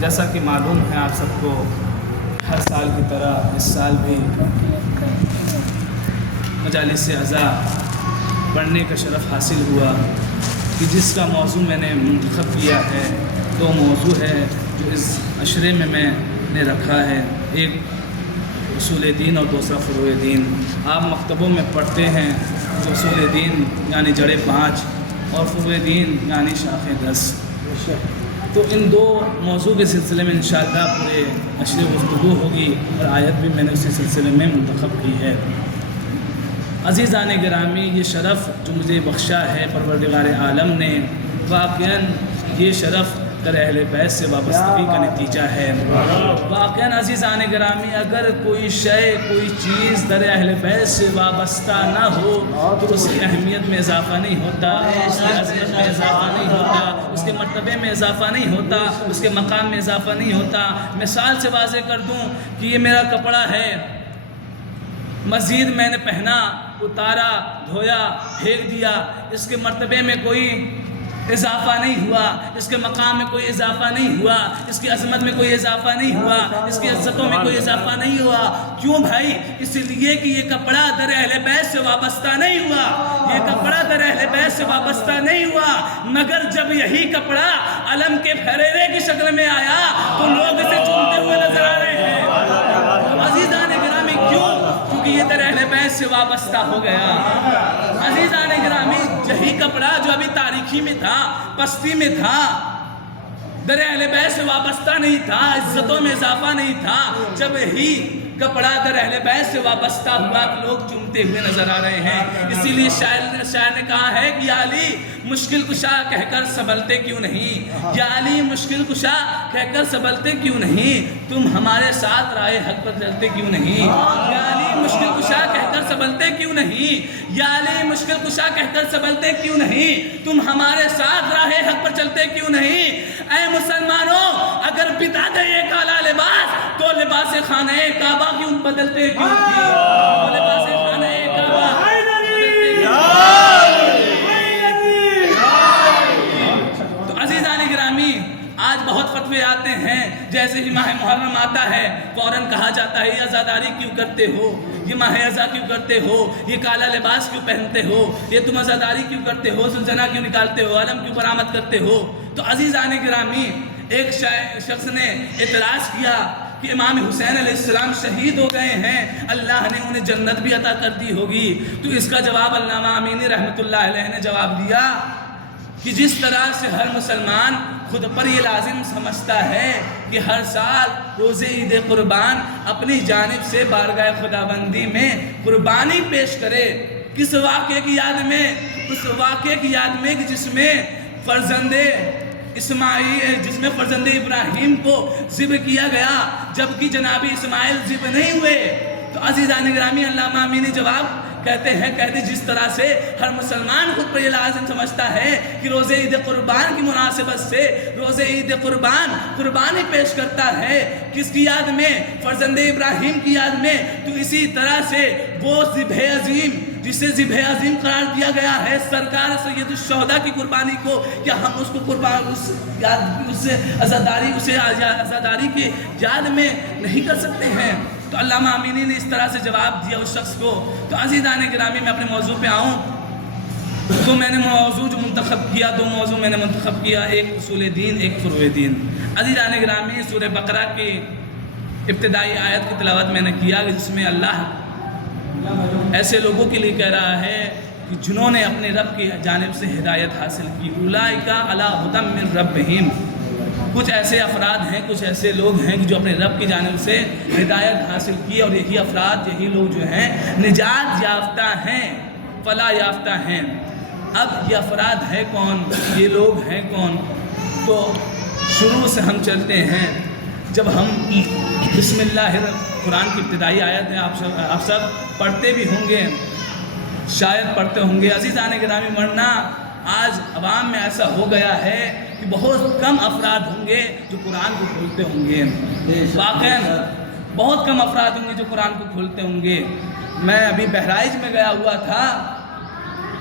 جیسا کہ معلوم ہے آپ سب کو، ہر سال کی طرح اس سال بھی مجالس اعضاء پڑھنے کا شرف حاصل ہوا کہ جس کا موضوع میں نے منتخب کیا ہے، دو موضوع ہے جو اس عشرے میں نے رکھا ہے، ایک اصول دین اور دوسرا فروع دین۔ آپ مکتبوں میں پڑھتے ہیں کہ اصول دین یعنی جڑیں 5 اور فروع دین یعنی شاخیں 10۔ تو ان دو موضوع کے سلسلے میں انشاءاللہ پورے عشرے گفتگو ہوگی، اور آیت بھی میں نے اسی سلسلے میں منتخب کی ہے۔ عزیزان گرامی، یہ شرف جو مجھے بخشا ہے پروردگار عالم نے، واقعاً یہ شرف در اہل بیت سے وابستگی کا نتیجہ ہے۔ واقعاً عزیزان گرامی، اگر کوئی شے، کوئی چیز در اہل بیت سے وابستہ نہ ہو تو اس کی اہمیت میں اضافہ نہیں ہوتا، اس کی عظمت میں اضافہ نہیں ہوتا، اس کے مرتبے میں اضافہ نہیں ہوتا، اس کے مقام میں اضافہ نہیں ہوتا۔ مثال سے واضح کر دوں کہ یہ میرا کپڑا ہے، مزید میں نے پہنا، اتارا، دھویا، پھینک دیا، اس کے مرتبے میں کوئی اضافہ نہیں ہوا، اس کے مقام میں کوئی اضافہ نہیں ہوا، اس کی عظمت میں کوئی اضافہ نہیں ہوا، اس کی عزتوں میں کوئی اضافہ نہیں ہوا۔ کیوں بھائی؟ اس لیے کہ یہ کپڑا در اہل بیت سے وابستہ نہیں ہوا، یہ کپڑا در اہل بیت سے وابستہ نہیں ہوا، مگر جب یہی کپڑا علم کے پھیرے کی شکل میں آیا تو لوگ اسے چومتے ہوئے نظر آ رہے ہیں۔ عزیزان گرامی، کیوں؟ کیونکہ یہ در اہل بیت سے وابستہ ہو گیا۔ عزیزان گرامی، یہی کپڑا جو ابھی تاریکی میں تھا، پستی میں تھا، در اہل بیت سے وابستہ نہیں تھا، عزتوں میں اضافہ نہیں تھا، جب یہی کپڑا در اہل بیت سے وابستہ ہوا تو لوگ چومتے ہوئے نظر آ رہے ہیں۔ اسی لیے شاعر نے کہا ہے کہ یا علی مشکل کشا کہہ کر سنبھلتے کیوں نہیں، یا علی مشکل کشا کہہ کر سنبھلتے کیوں نہیں، تم ہمارے ساتھ راہ حق پر چلتے کیوں نہیں، یا علی مشکل کشا کہہ کر سنبھلتے کیوں نہیں، یا علی مشکل کشا کہہ کر سنبھلتے کیوں نہیں، تم ہمارے ساتھ راہ حق پر چلتے کیوں نہیں۔ اے مسلمانوں، اگر بتا دے یہ کالا لباس تو لباس خانہ کعبہ کیوں بدلتے کیوں نہیں، تو لباس خانہ کعبہ بدلتے کیوں نہیں۔ تو عزیزان گرامی، آج بہت فتوے آتے ہیں، جیسے ہی ماہ محرم آتا ہے فوراً کہا جاتا ہے یہ عزاداری کیوں کرتے ہو، یہ ماہ عزا کیوں کرتے ہو، یہ کالا لباس کیوں پہنتے ہو، یہ تم عزاداری کیوں کرتے ہو، زلزلہ کیوں نکالتے ہو، علم کیوں برآمد کرتے ہو۔ تو عزیزان گرامی، ایک شخص نے اعتراض کیا کہ امام حسین علیہ السلام شہید ہو گئے ہیں، اللہ نے انہیں جنت بھی عطا کر دی ہوگی۔ تو اس کا جواب علامہ امینی رحمۃ اللہ علیہ نے جواب دیا کہ جس طرح سے ہر مسلمان خود پر یہ لازم سمجھتا ہے کہ ہر سال روز عید قربان اپنی جانب سے بارگاہ خداوندی میں قربانی پیش کرے، کس واقعے کی یاد میں؟ اس واقعے کی یاد میں کہ جس میں فرزند ابراہیم کو ذبح کیا گیا، جبکہ جناب اسماعیل ذبح نہیں ہوئے۔ تو عزیزان گرامی، علامہ امینی جواب کہتے جس طرح سے ہر مسلمان خود پر یہ لازم سمجھتا ہے کہ روز عید قربان کی مناسبت سے روز عید قربان قربانی پیش کرتا ہے، کس کی یاد میں؟ فرزند ابراہیم کی یاد میں۔ تو اسی طرح سے وہ ذبح عظیم جسے ذبح عظیم قرار دیا گیا ہے سرکار سید الشہداء کی قربانی کو، کیا ہم اس کو اسے عزاداری کی یاد میں نہیں کر سکتے ہیں؟ تو علامہ امینی نے اس طرح سے جواب دیا اس شخص کو۔ تو عزیزان گرامی، میں اپنے موضوع پہ آؤں تو میں نے موضوع جو منتخب کیا، دو موضوع میں نے منتخب کیا، ایک اصول دین، ایک فروع دین۔ عزیزان گرامی، سورہ بقرہ کی ابتدائی آیت کی تلاوت میں نے کیا جس میں اللہ ایسے لوگوں کے لیے کہہ رہا ہے کہ جنہوں نے اپنے رب کی جانب سے ہدایت حاصل کی، اولئک علی ھدی من ربہم۔ کچھ ایسے افراد ہیں، کچھ ایسے لوگ ہیں جو اپنے رب کی جانب سے ہدایت حاصل کی، اور یہی افراد، یہی لوگ جو ہیں نجات یافتہ ہیں، فلاح یافتہ ہیں۔ اب یہ افراد ہے کون، یہ لوگ ہیں کون؟ تو شروع سے ہم چلتے ہیں۔ جب ہم بسم اللہ قرآن کی ابتدائی آیت ہے، آپ سب پڑھتے بھی ہوں گے، شاید پڑھتے ہوں گے عزیزان گرامی، ورنہ آج عوام میں ایسا ہو گیا ہے کہ بہت کم افراد ہوں گے جو قرآن کو کھولتے ہوں گے، واقعاً بہت کم افراد ہوں گے جو قرآن کو کھولتے ہوں گے۔ میں ابھی بہرائچ میں گیا ہوا تھا،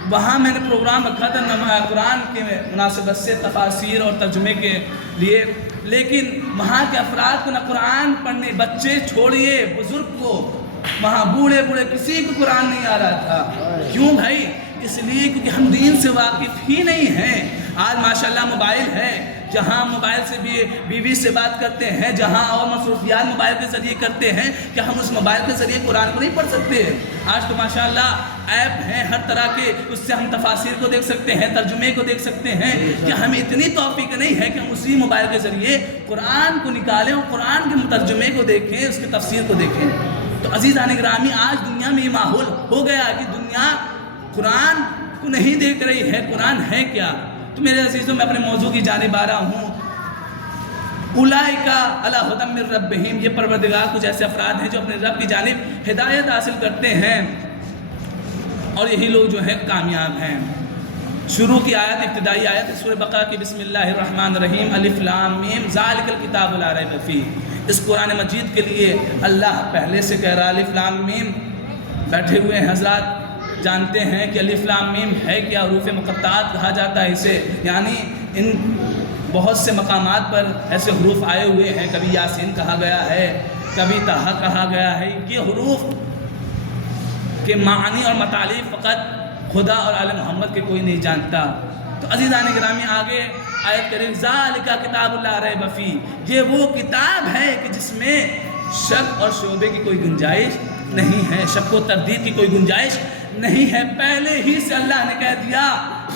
وہاں میں نے پروگرام رکھا تھا قرآن کے مناسبت سے تفاسیر اور ترجمے کے لیے، لیکن وہاں کے افراد کو نہ قرآن پڑھنے، بچے چھوڑیے بزرگ کو، وہاں بوڑھے کسی کو قرآن نہیں آ رہا تھا۔ کیوں بھائی؟ اس لیے کیونکہ ہم دین سے واقف ہی نہیں ہیں۔ آج ماشاءاللہ موبائل ہے، جہاں موبائل سے بھی بیوی سے بات کرتے ہیں، جہاں اور مصروفیات موبائل کے ذریعے کرتے ہیں، کہ ہم اس موبائل کے ذریعے قرآن کو نہیں پڑھ سکتے؟ آج تو ماشاءاللہ ایپ ہیں ہر طرح کے، اس سے ہم تفاسیر کو دیکھ سکتے ہیں، ترجمے کو دیکھ سکتے ہیں، کہ ہمیں اتنی توفیق نہیں ہے کہ ہم اسی موبائل کے ذریعے قرآن کو نکالیں اور قرآن کے ترجمے کو دیکھیں، اس کی تفسیر کو دیکھیں۔ تو عزیزان گرامی، آج دنیا میں یہ ماحول ہو گیا کہ دنیا قرآن کو نہیں دیکھ رہی ہے، قرآن ہے کیا؟ تو میرے عزیزوں، میں اپنے موضوع کی جانب آ رہا ہوں۔ اولئک علی ھدی من ربہم، یہ پروردگار کچھ ایسے افراد ہیں جو اپنے رب کی جانب ہدایت حاصل کرتے ہیں، اور یہی لوگ جو ہیں کامیاب ہیں۔ شروع کی آیت، ابتدائی آیت سورہ بقرہ کی، بسم اللہ الرحمن الرحیم، الف لام میم ذالک الکتاب لا ریب فیہ۔ اس قرآن مجید کے لیے اللہ پہلے سے کہہ رہا الف لام میم۔ بیٹھے ہوئے ہیں حضرات جانتے ہیں کہ الف لام میم ہے کیا؟ حروف مقطعات کہا جاتا ہے اسے، یعنی ان بہت سے مقامات پر ایسے حروف آئے ہوئے ہیں، کبھی یاسین کہا گیا ہے، کبھی طہ کہا گیا ہے۔ یہ حروف کے معنی اور مطالب فقط خدا اور آل محمد کے کوئی نہیں جانتا۔ تو عزیزان گرامی، آگے آیت کریم، ذالک کتاب لا ریب فیہ، یہ وہ کتاب ہے کہ جس میں شک اور شبہے کی کوئی گنجائش نہیں ہے، شک و تردید کی کوئی گنجائش نہیں ہے۔ پہلے ہی سے اللہ نے کہہ دیا،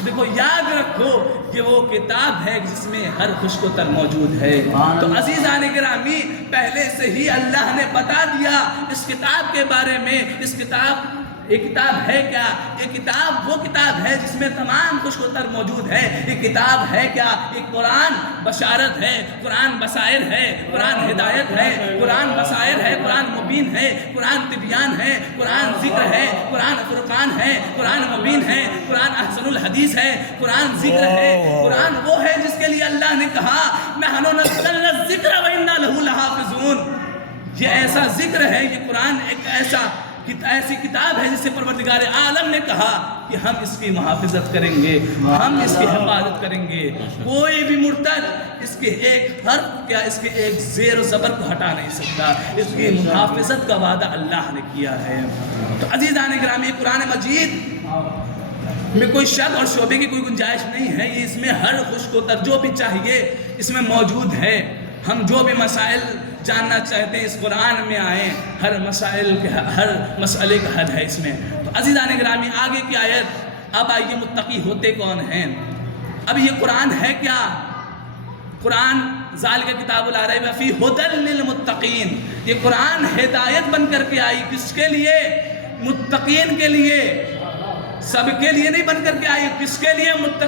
دیکھو یاد رکھو کہ وہ کتاب ہے جس میں ہر خشک و تر موجود ہے۔ تو عزیزان گرامی، پہلے سے ہی اللہ نے بتا دیا اس کتاب کے بارے میں۔ اس کتاب، یہ کتاب ہے کیا؟ یہ کتاب وہ کتاب ہے جس میں تمام خشک و تر موجود ہے۔ یہ کتاب ہے کیا؟ یہ قرآن بشارت ہے، قرآن بصائر ہے، قرآن ہدایت ہے، قرآن بصائر ہے، قرآن مبین ہے، قرآن تبیان ہے، قرآن ذکر ہے، قرآن فرقان ہے، قرآن مبین ہے، قرآن احسن الحدیث ہے، قرآن ذکر ہے۔ قرآن وہ ہے جس کے لیے اللہ نے کہا نحن نزلنا الذکر وإنا لہ لحافظون۔ یہ ایسا ذکر ہے، یہ قرآن ایک ایسی کتاب ہے جس سے پروردگار عالم نے کہا کہ ہم اس کی محافظت کریں گے، ہم اس کی حفاظت کریں گے۔ کوئی بھی مرتد اس کے ایک حرف کیا، اس کے ایک زیر و زبر کو ہٹا نہیں سکتا۔ اس کی محافظت کا وعدہ اللہ نے کیا ہے۔ تو عزیزان گرامی، قرآن مجید میں کوئی شک اور شعبے کی کوئی گنجائش نہیں ہے۔ یہ اس میں ہر خشک و تر جو بھی چاہیے اس میں موجود ہے۔ ہم جو بھی مسائل جاننا چاہتے ہیں اس قرآن میں آئیں، ہر مسئلے کا حد ہے اس میں۔ تو عزیزان گرامی، آگے کی آیت، اب آئیے متقی ہوتے کون ہیں؟ اب یہ قرآن ہے کیا؟ قرآن ذالک کتاب لا ریب فیہ ھدی للمتقین، یہ قرآن ہدایت بن کر کے آئی، کس کے لیے؟ متقین کے لیے، سب کے لیے نہیں بن کر کے آئی۔ کس کے لیے؟